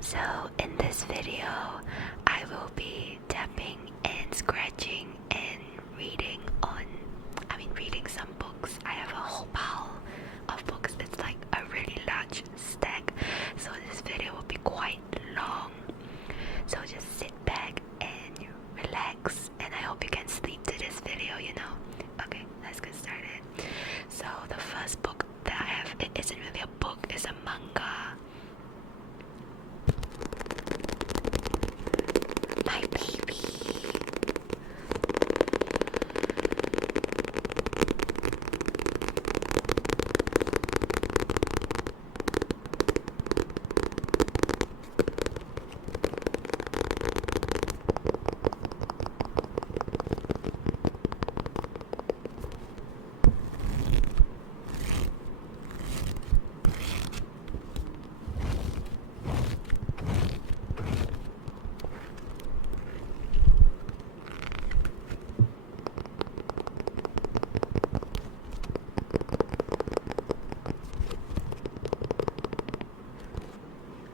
So in this video, I will be tapping and scratching and reading some books. I have a whole pile of books. It's like a really large stack. So this video will be quite long. So just sit back and relax, and I hope you can sleep to this video, Okay, let's get started. So the first book that I have, it isn't really a book, it's a manga. My baby.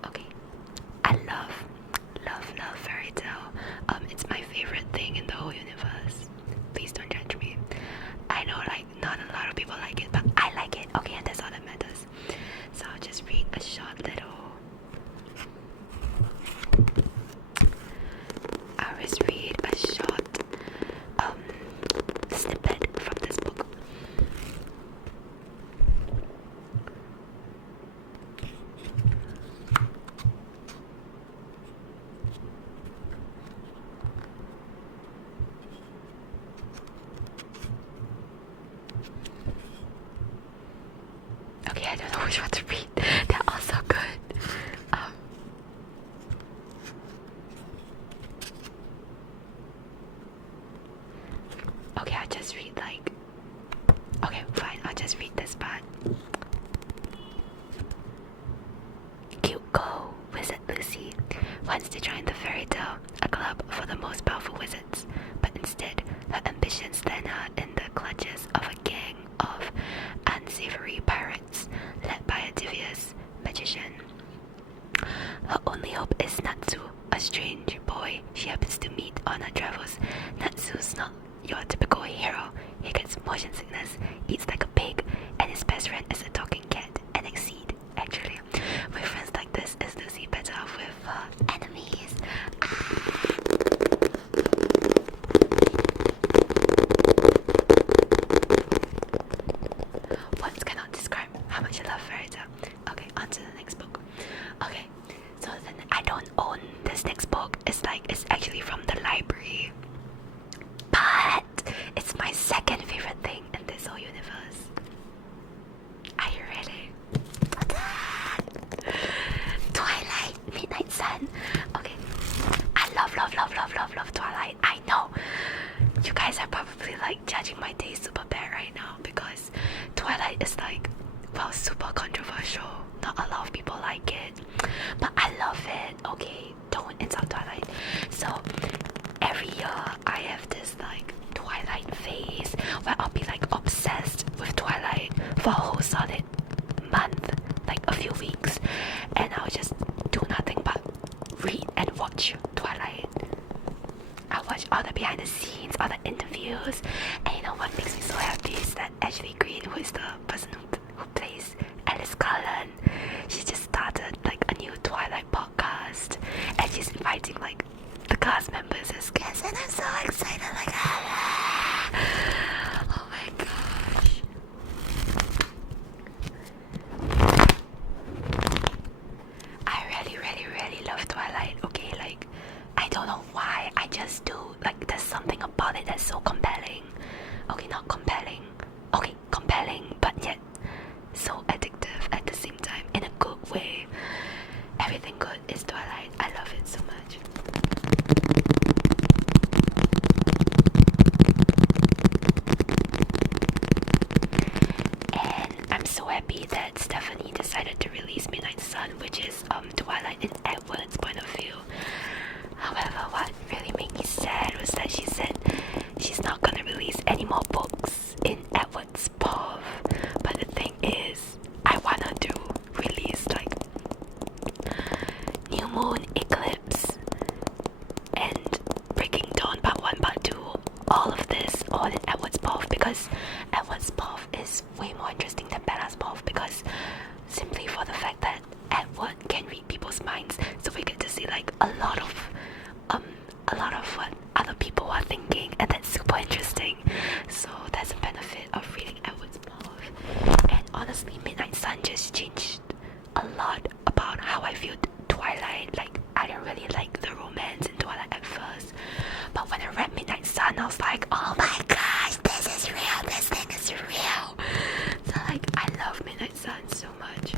Okay, I love fairy tale. It's my favorite thing in the whole universe. Please don't judge me. I know like not a lot of people like it, but I like it. Okay, and that's all that matters. So I'll just read a short little. I'll just read a short snippet from this book. Okay, I don't know which one to read. They're all so good. Okay, I'll just read like. Okay, fine. I'll just read this part. Cute girl, Wizard Lucy, wants to join the fairy tale, a club for the most powerful wizards, but instead, her ambitions land her in the clutches of a gang of unsavory pirates led by a devious magician. Her only hope is Natsu, a strange boy she happens to meet on her travels. Natsu's not your typical hero. He gets motion sickness, eats like a pig, and his best friend is a talking cat, and Exceed. Actually, with friends like this, is Lucy better off with her enemies? Words cannot describe how much I love fairy tale. Okay, on to the next book. Okay, so then I don't own this next book. It's actually from the library, but it's my second favorite thing in this whole universe. Are you ready? Twilight, Midnight Sun. Okay, I love Twilight. I know you guys are probably like judging my taste super bad right now because Twilight is like, well, super controversial. Not a lot of people like it, but I love it. Okay, don't insult Twilight. So every year I have this like Twilight phase where I'll be like obsessed with Twilight for a whole solid month, like a few weeks, and I'll just do nothing but read and watch Twilight. I watch all the behind the scenes, all the interviews, and you know what makes me so happy is that Ashley Green, who is the person who plays Alice Cullen, she just started like a new Twilight podcast, and she's inviting like the cast members as guests, and I'm so excited, like oh my gosh. I really love Twilight. Okay, like I don't know why, I just do. Like there's something about it that's so compelling. Okay, not compelling. Okay, compelling, but yet so addictive at the same time, in a good way. Everything good is Twilight. I love it so much. And I'm so happy that Stephanie decided to release Midnight Sun, which is Twilight in Edward's point of view. However, what really made me sad was that she said she's not gonna release any more books in Edward's POV. But the thing is, I want her to release like new lot about how I feel Twilight. Like, I didn't really like the romance in Twilight at first, but when I read Midnight Sun, I was like, oh my gosh, this is real, this thing is real. So like, I love Midnight Sun so much.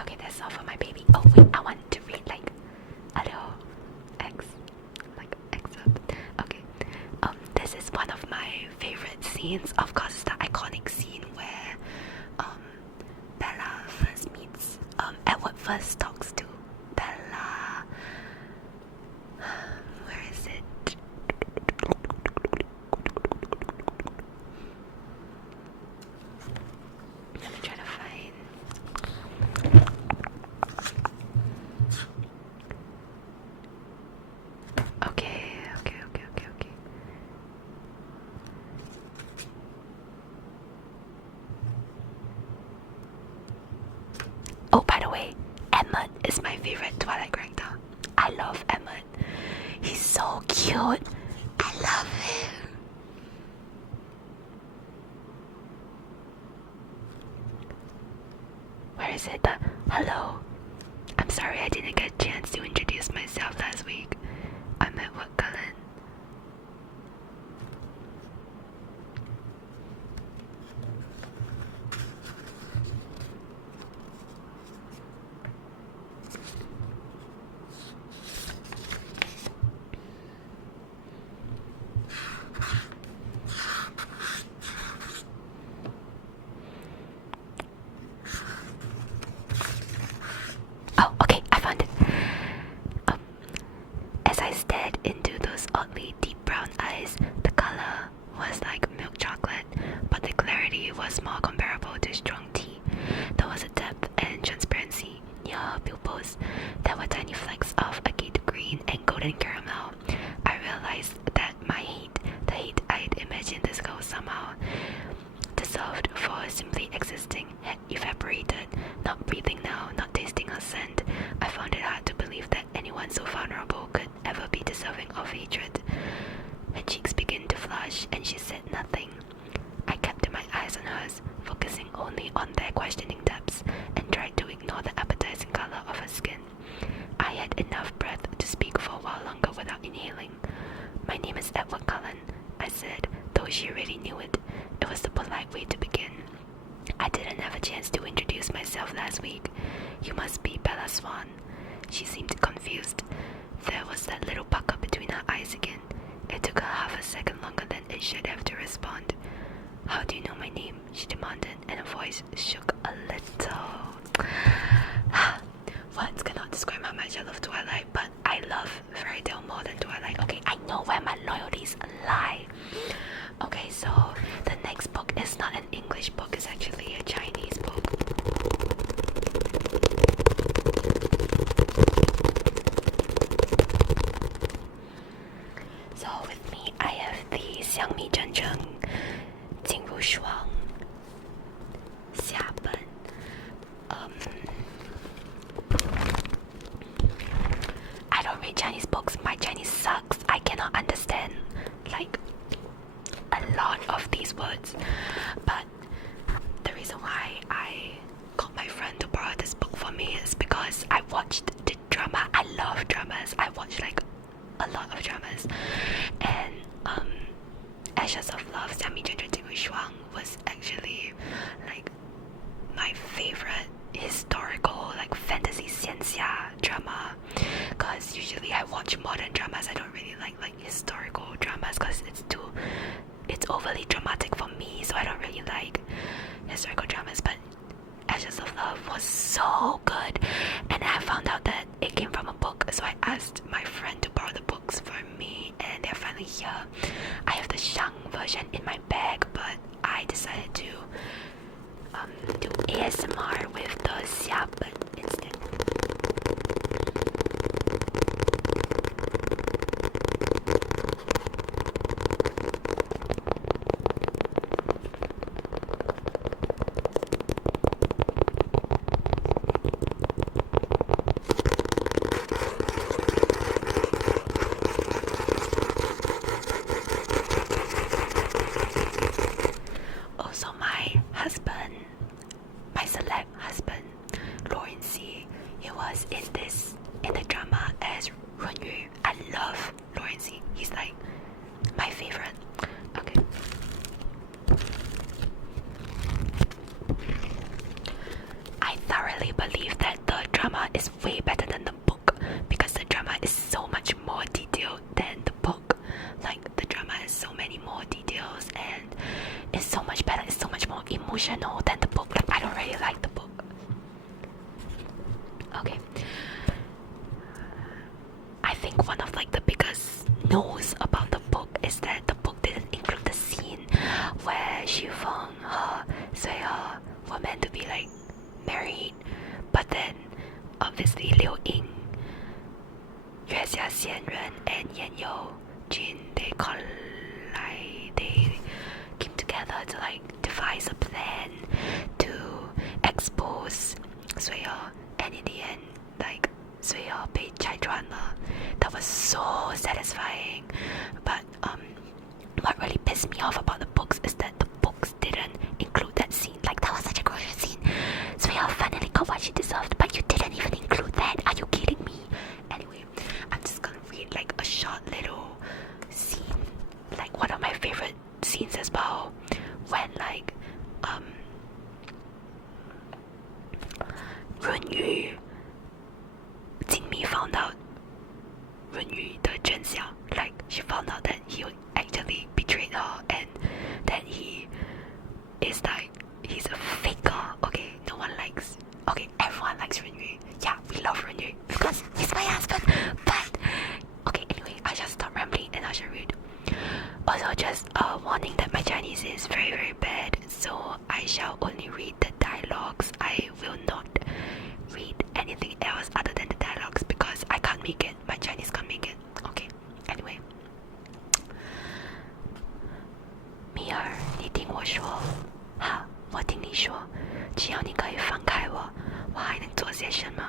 Okay, that's all for my baby. Oh wait, I want to read like a little excerpt. Okay. This is one of my favorite scenes. Of course, it's the iconic scene where Bella first meets Edward first talks to Bella. Where is it? Let me try to find. Okay. Oh, by the way, Emmett is my favorite Twilight character. I love Emmett. He's so cute. I love him. Where is it? Hello. I'm sorry I didn't get a chance to introduce myself last week. I'm Edward Cullen. Oh, okay, I found it. As I stared into those oddly deep brown eyes, the color was like milk chocolate, but the clarity was more comparable to strong tea. There was a depth and transparency near her pupils. There were tiny flecks of agate green and golden caramel. I realized that my hate, the hate I'd imagined this girl somehow dissolved for simply existing, had evaporated. Not breathing now, not tasting her scent, I found it hard to believe that anyone so vulnerable could ever be deserving of hatred. Her cheeks began to flush, and she said nothing. I kept my eyes on hers, focusing only on their questioning depths, and tried to ignore the appetizing color of her skin. I had enough breath to speak for a while longer without inhaling. My name is Edward Cullen, I said, though she already knew it. It was the polite way to begin. I didn't have a chance to introduce myself last week. You must be Bella Swan. She seemed confused. There was that little pucker between her eyes again. It took her half a second longer than it should have to respond. How do you know my name? She demanded, and her voice shook a little. Words cannot describe how much I love Twilight, but I love Fairy Tale more than Twilight. Okay, I know where my loyalties lie. Okay, so the next book is not an English book, it's actually a Chinese book. So with me, I have the 香蜜真正进入霜下本. I don't read Chinese books. My Chinese sucks. I cannot understand like a lot of these words, but the reason why I got my friend to borrow this book for me is because I watched the drama. I love dramas. I watch like a lot of dramas, and Ashes of Love 下蜜真正进入霜 was actually like my favorite historical like fantasy 仙侠 drama, because usually I watch modern dramas. I don't really like historical dramas because it's overly dramatic for me, so I don't really like historical dramas. But Ashes of Love was so good, and I found out that it came from a book, so I asked my friend to borrow the books for me, and they're finally here. I have the Shang version in my bag, but I decided to do ASMR with the Xiaben instead. is this in the drama as Runyu. I love Lawrence. He's like my favorite. Okay. I thoroughly believe that the drama is way better than the book because the drama is so much more detailed than the book. Like the drama has so many more details and it's so much better. It's so much more emotional than the book. Like I don't really like the book. Okay. I think one of like the biggest no's about the book is that the book didn't include the scene where Xu Feng, Sui were meant to be like married, but then obviously Liu Ying, Yue Xia Xianren, and Yan You Jin they came together to like devise a plan to expose Sui, and in the end like Sui 被拆穿了. That was so satisfying. But what really pissed me off about the books is that the books didn't include that scene. Like that was such a crucial scene. Sui finally got what she deserved, but you didn't even include that. Are you kidding me? Anyway, I'm just gonna read like a short little scene, like one of my favorite scenes as well, when like Runyu Jingmi found out Runyu the 真相, like she found out that he actually betrayed her and that he is like he's a faker. Okay, no one likes. Okay, everyone likes Runyu. Yeah, we love Runyu because he's my husband. But okay, anyway, I just stop rambling and I shall read. Also, just a warning that my Chinese is very very bad, so I shall only read the dialogues. I will not read anything else other than the dialogues because I can't make it. My Chinese can't make it. Okay. Anyway, 米尔，你听我说。好，我听你说。只要你可以放开我，我还能做些什么？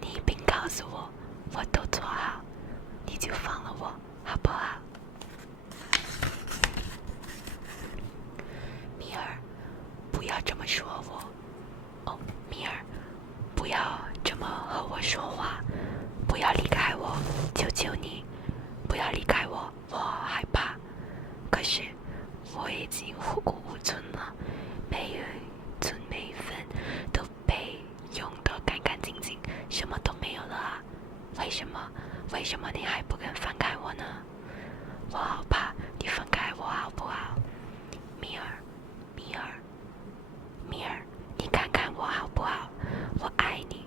你并告诉我，我都做好，你就放了我，好不好？米尔，不要这么说我。哦，米尔，不要这么和我说话，不要离开我，求求你，不要离开我，我害怕。可是我已经无骨无存了，每一寸每一分都被用得干干净净，什么都没有了啊！为什么？为什么你还不肯放开我呢？我好怕你放开我好不好？米尔，米尔，米尔，你看看我好不好？我爱你，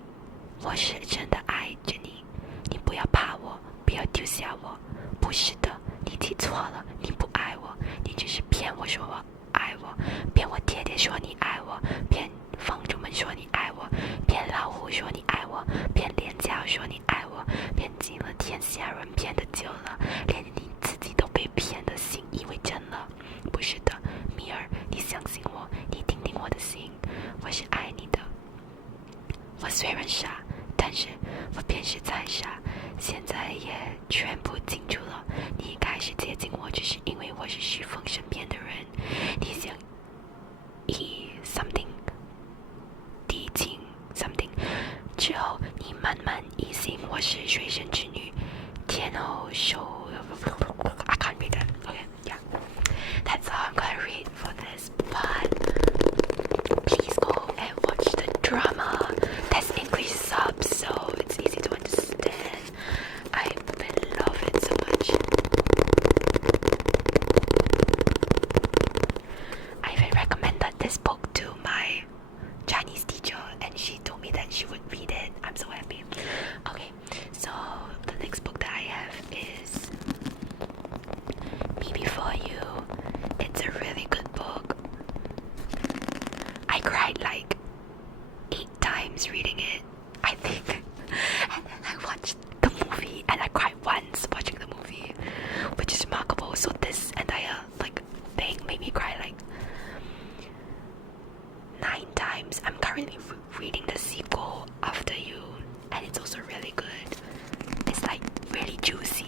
我是真的爱着你，你不要怕我，不要丢下我。不是的，你记错了，你不爱我，你只是骗我说我爱我，骗我爹爹说你爱我，骗房主们说你爱我，骗老虎说你爱我，骗连教说你爱我，骗尽了天下人，骗得久了，连你自己都被骗的心以为真了。不是的，米尔，你相信我，你听听我的心，我是爱你的。我虽然傻，但是我便是再傻，现在也全部清楚了。你开始接近我，只是因为我是徐峰身边的人。你想以 something 递进 something 之后，你慢慢疑心我是水神之女，天后手。I can't read that. Okay, yeah. That's all I'm gonna read for this. But please go and watch the drama. There's English subs, so it's easy to understand. I love it so much. I even recommended this book to my Chinese teacher and she told me that she would read it. I'm so happy. Okay, so the next book that I have is Me Before You. It's a really good book. I cried like 8 times reading it, I think. And then I watched the movie and I cried once watching the movie, which is remarkable. So this entire like thing made me cry like 9 times. I'm currently reading the sequel After You and it's also really good. It's like really juicy.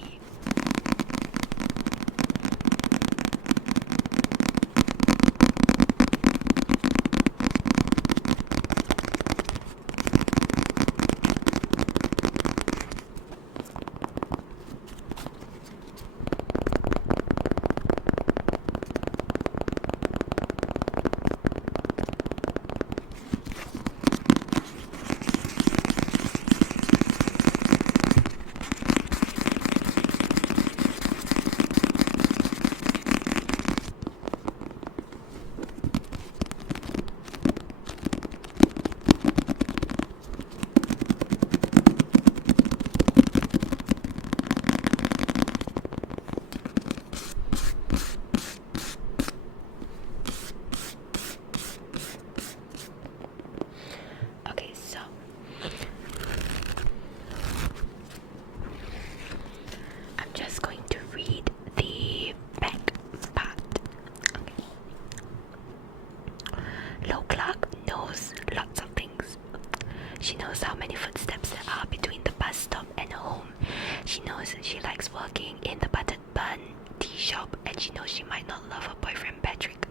knows she likes working in the buttered bun tea shop, and she knows she might not love her boyfriend Patrick.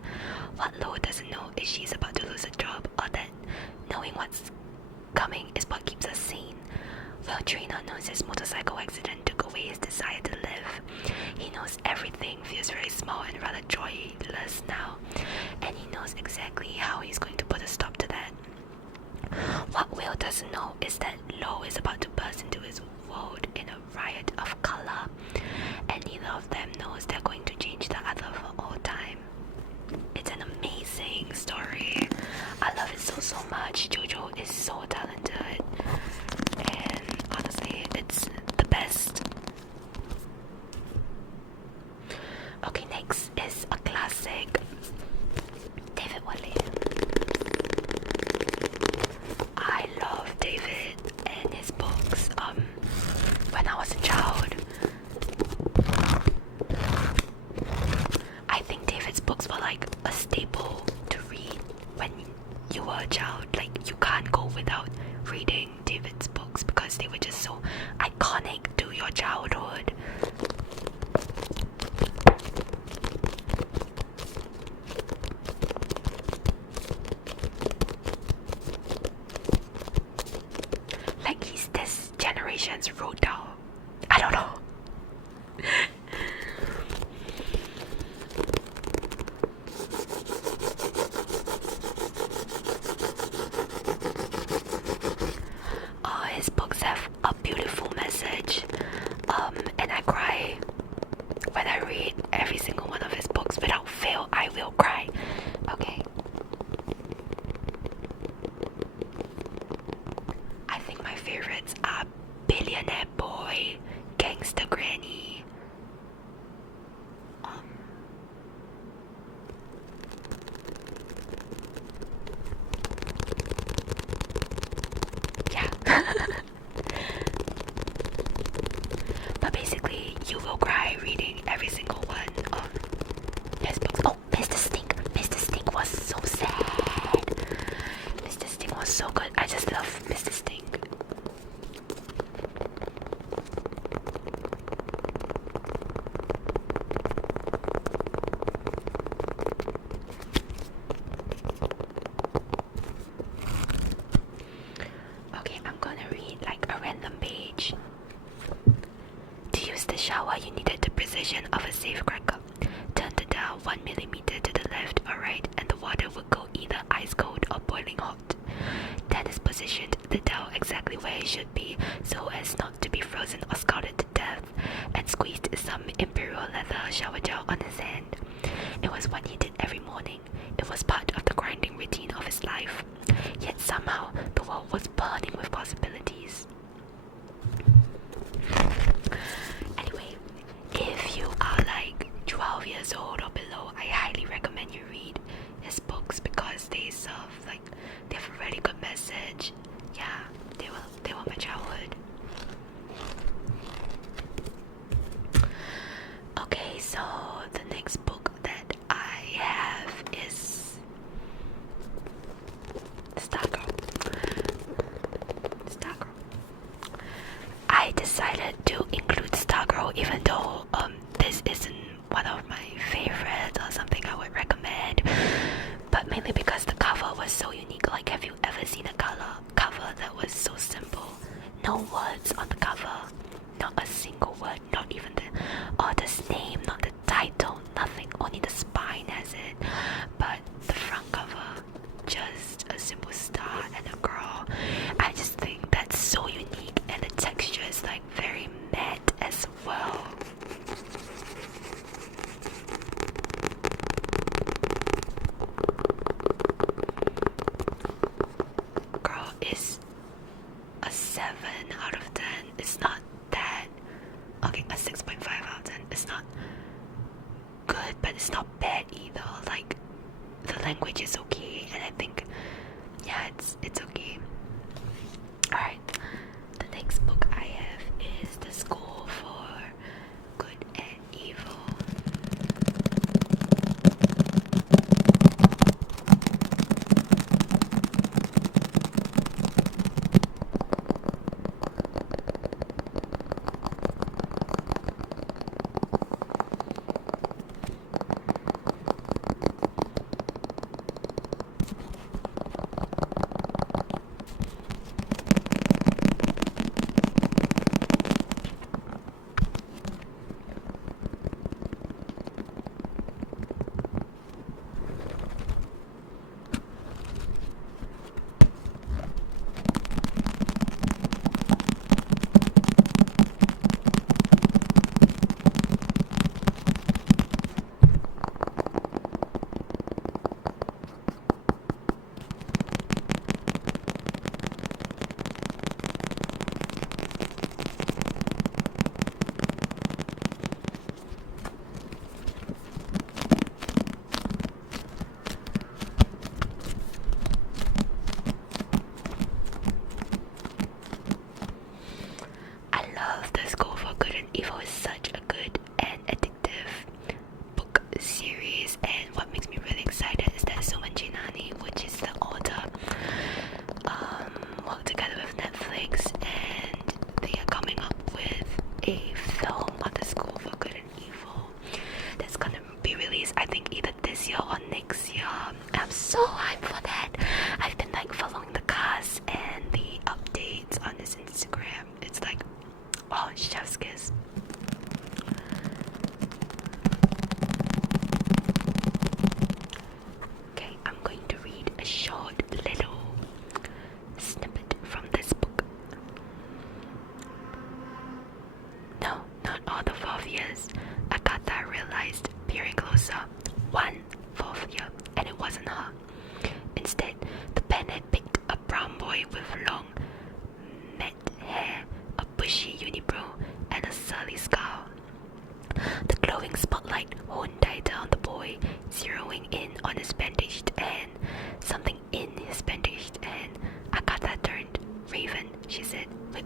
What Lo doesn't know is she's about to lose a job, or that knowing what's coming is what keeps her sane. Will Trainer knows his motorcycle accident took away his desire to live. He knows everything feels very small and rather joyless now, and he knows exactly how he's going to put a stop to that. What Will doesn't know is that Lo is about to burst into his world in a riot of color, and neither of them knows they're going to change the other for all time. It's an amazing story. I love it so much. Jojo is so talented, and honestly, it's the best. Okay, next is a classic. David Wale. I love David and his books. When I was a child, I think David's books were like a staple to read when you were a child. Like, you can't go without reading David's books because they were just so iconic to your childhood. Like, he's this generation's Roald Dahl. I don't know. Oh, his books have a beautiful message. And I cry when I read every single one of his books. Without fail, I will cry. Okay. I think my favorites are Billionaire Boy, Gangster Granny. Yeah. But basically, you will cry reading every single one of his books. Oh, Mr. Stink. Mr. Stink was so sad. Mr. Stink was so good. I just love Mr. Stink. Okay, I'm gonna read like a random page. To use the shower, you needed the precision of a safecracker. Turn the dial 1 millimeter to the left or right, and the water would go either ice cold or boiling hot. Dennis positioned the dial exactly where it should be, so as not to be frozen or scalded to death, and squeezed some imperial leather shower gel on his hand. It was what he did every morning. It was part of the grinding routine of his life. Yet somehow, the world was burning with possibilities. Anyway, if you are like 12 years old or below, I highly recommend you read his books because they have a really good message. Yeah, they were my childhood. Okay, so the next book that I have is Stargirl. I decided to include Stargirl even though this isn't one of my favorites or something I would recommend, but mainly because the cover was so unique. Like, have you ever seen a cover that was so simple? No words on the cover, not a single word, not even the author's name, not the title, nothing, only the spine has it. But the front cover, just a simple star and a girl. I just think that's so unique, and the texture is like very matte as well. Girl is a 7 out of 10. It's not that. Okay, a 6.5 out of 10. It's not good, but it's not bad either. Like,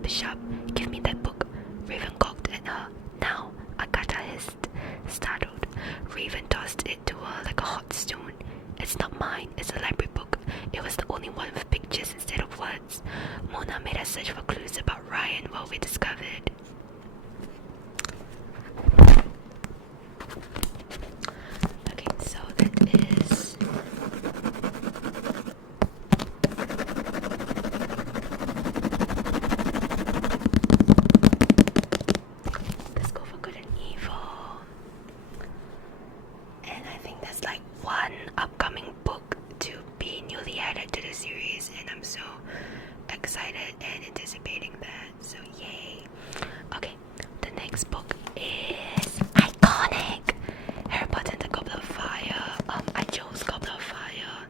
Bishop, give me that book. Raven gawked at her. Now, Agatha hissed, startled. Raven tossed it to her like a hot stone. It's not mine, it's a library book. It was the only one with pictures instead of words. Mona made us search for clues about Ryan while we discovered. Okay, so that is... Let's go for good and evil. And I think there's like one upcoming book to be newly added to the series, and I'm so excited and anticipating that, so yay. Okay, the next book is iconic, Harry Potter and the Goblet of Fire. I chose Goblet of Fire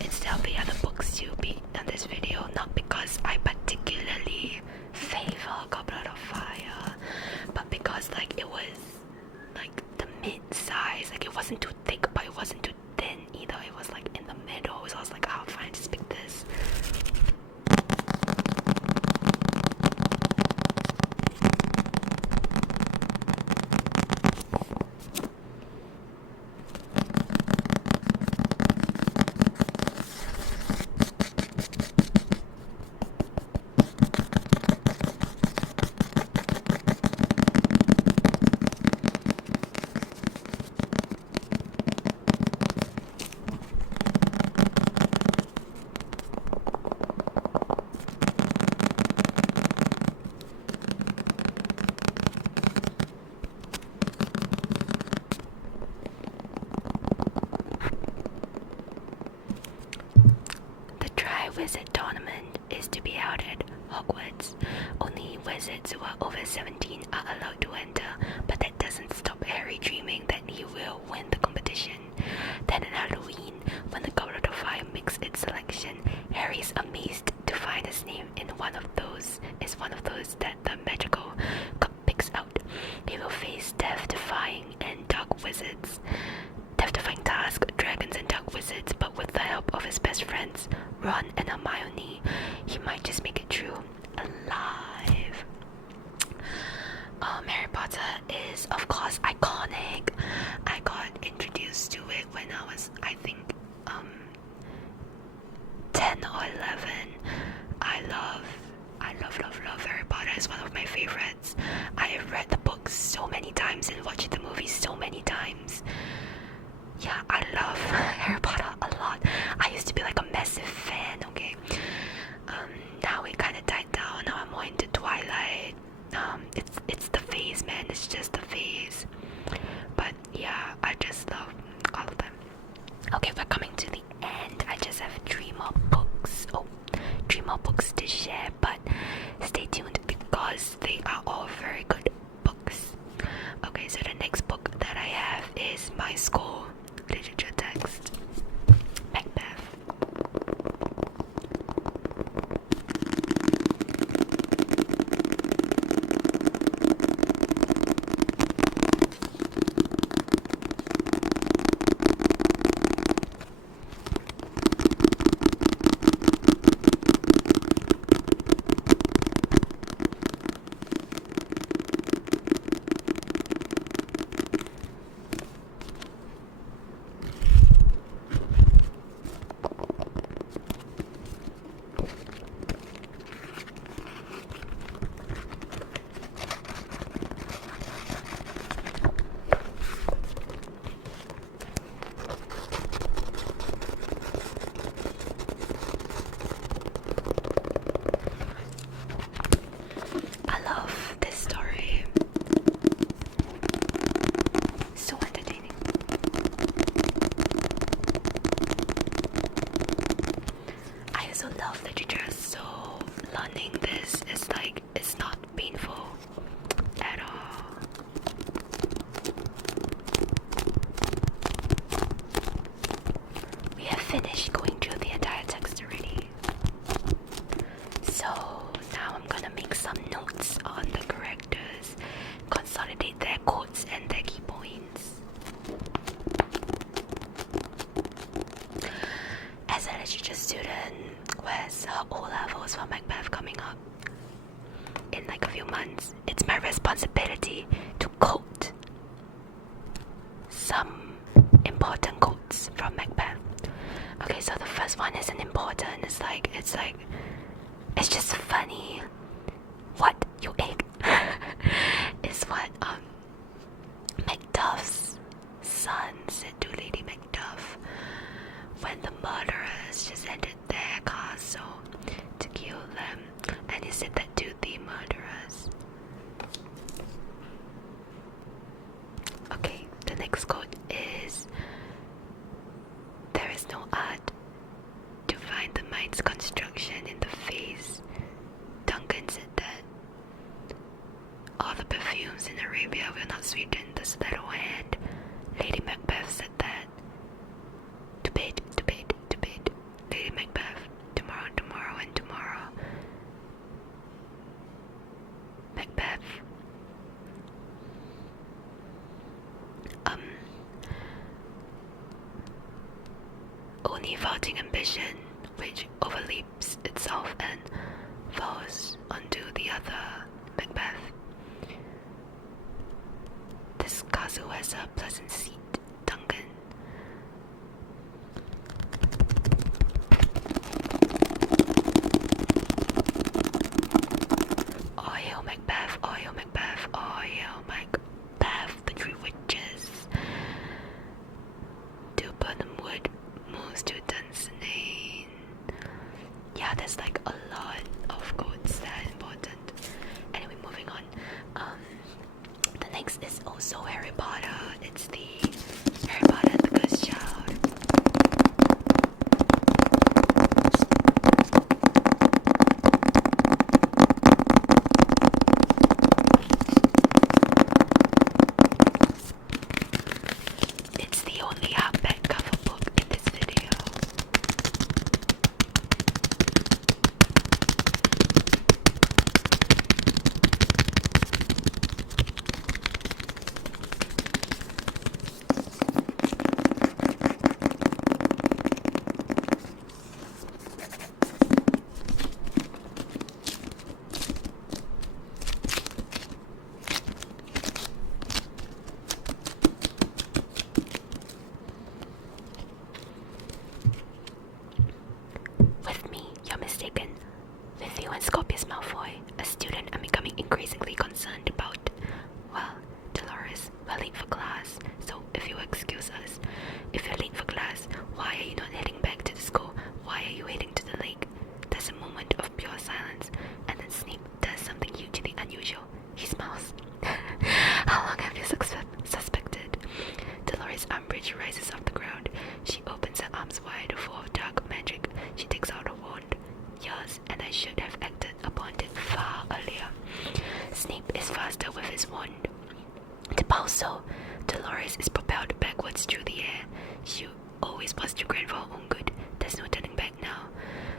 instead of the other books to be on this video, not because I particularly favor Goblet of Fire, but because like it was like the mid-size, like it wasn't too thick but it wasn't too thin either, it was like in the middle, so I was like, oh fine, just pick this. Wizard tournament is to be held at Hogwarts. Only wizards who are over 17 are allowed to enter, but that doesn't stop Harry dreaming that he will win the competition. Then on Halloween, when the Goblet of Fire makes its selection, Harry is amazed to find his name in one of those that the magical cup picks out. He will face death-defying and dark wizards. Death-defying task, dragons and dark wizards, but with the help of his best friends, Ron and Hermione, he might just make it through alive. Harry Potter is, of course, iconic. I got introduced to it when I was, I think, 10 or 11. I love Harry Potter. It's one of my favorites. I have read the books so many times and watched the movies so many times. Yeah, I love Harry Potter a lot. I used to be like a massive fan, okay? Now it kind of died down. Now I'm more into Twilight. It's the phase, man. It's just the phase. But yeah, I just love all of them. Okay, we're coming to the end. I just have 3 more books. Oh, 3 more books to share, but stay tuned because they are all very good books. Okay, so the next book that I have is my school literature text, Macbeth. Finished going through the entire text already. So now I'm gonna make some notes on the characters, consolidate their quotes and their key points. As a literature student, where's her O-levels for Macbeth is it that do the murderers? Okay, the next quote is, there is no art to find the mind's construction in the face. Duncan said that all the perfumes in Arabia will not sweeten the little hand. Lady Macbeth said that. Debate. Lady Macbeth. Tomorrow, and tomorrow. Macbeth. Only vaulting ambition, which overleaps itself and falls onto the other. Macbeth. This castle has a pleasant seat. Duncan. Oil Macbeth, oil Macbeth, oil Macbeth, the three witches. To Burnham Wood moves to Dunsinane. Yeah, there's like a lot of quotes that are important. Anyway, moving on. The next is also Harry Potter. It's the Harry Potter and the Cursed Child. It's the only hardback cover book in this video. With me, you're mistaken. With you and Scorpius Malfoy, a student, I'm becoming increasingly concerned about, well, Dolores, we're late for class, so if you'll excuse us. If you're late for class, why are you not heading back to the school? Why are you heading to the lake? There's a moment of pure silence, and then Snape does something hugely unusual. He smiles. How long have you suspected? Dolores Umbridge rises off the ground. She opens her arms wide, full of dark magic. She takes out a wand. Yours, and I should have acted upon it far earlier. Snape is faster with his wand. Depulso. Dolores is propelled backwards through the air. She always was too great for her own good. There's no turning back now.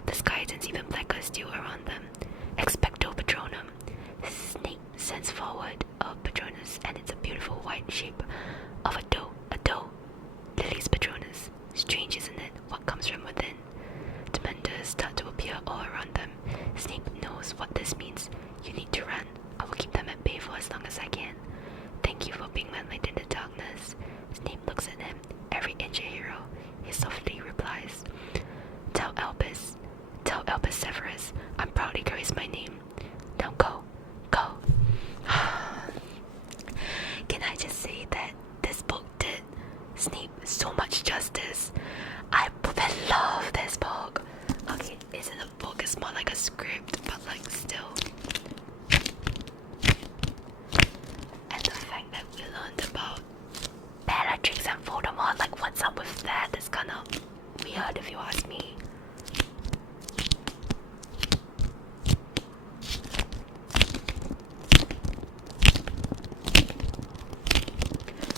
The sky turns even blacker still around them. Expecto Patronum. Snape sends forward a Patronus, and it's a beautiful white shape of a doe. A doe. Lily's Patronus. Strange, isn't it? What comes from within? Dementors start to appear all around them. Snape knows what this means. You need to run. I will keep them at bay for as long as I can. Thank you for being my light in the darkness. Snape looks at him. Every inch a hero. He softly replies. Tell Albus Severus, I'm proud he carries my name. Now go. Can I just say that this book did Snape so much justice? I love this book. Okay, it isn't a book, it's more like a script, but like still. And the fact that we learned about Bellatrix and Voldemort, like what's up with that? It's kind of weird if you ask me.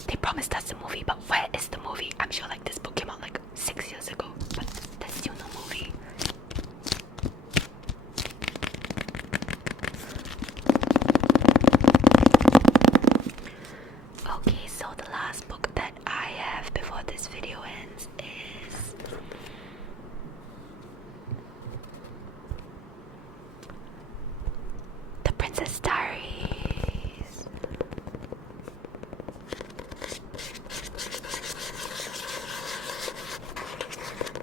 They promised us the movie, but where is the movie? I'm sure like this book came out like 6 years ago, but there's still no movie. Okay, so the last book that I have before this video ends is The Princess Diaries.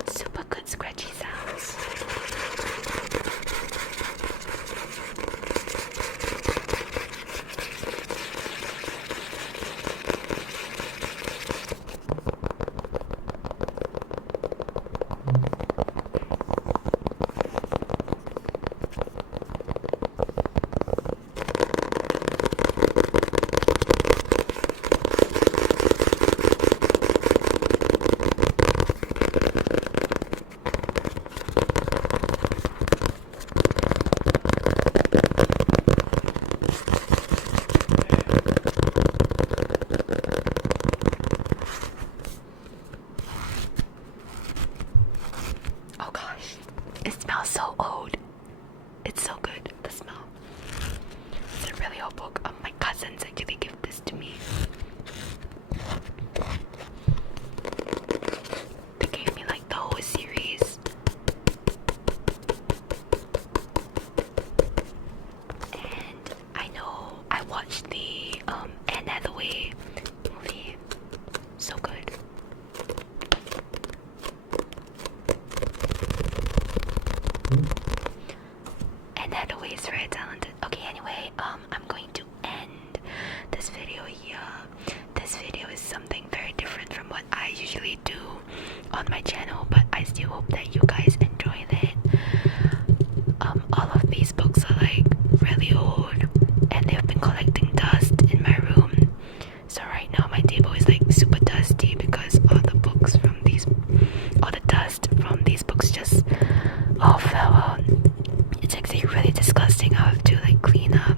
Super good scratchy sounds. have to like clean up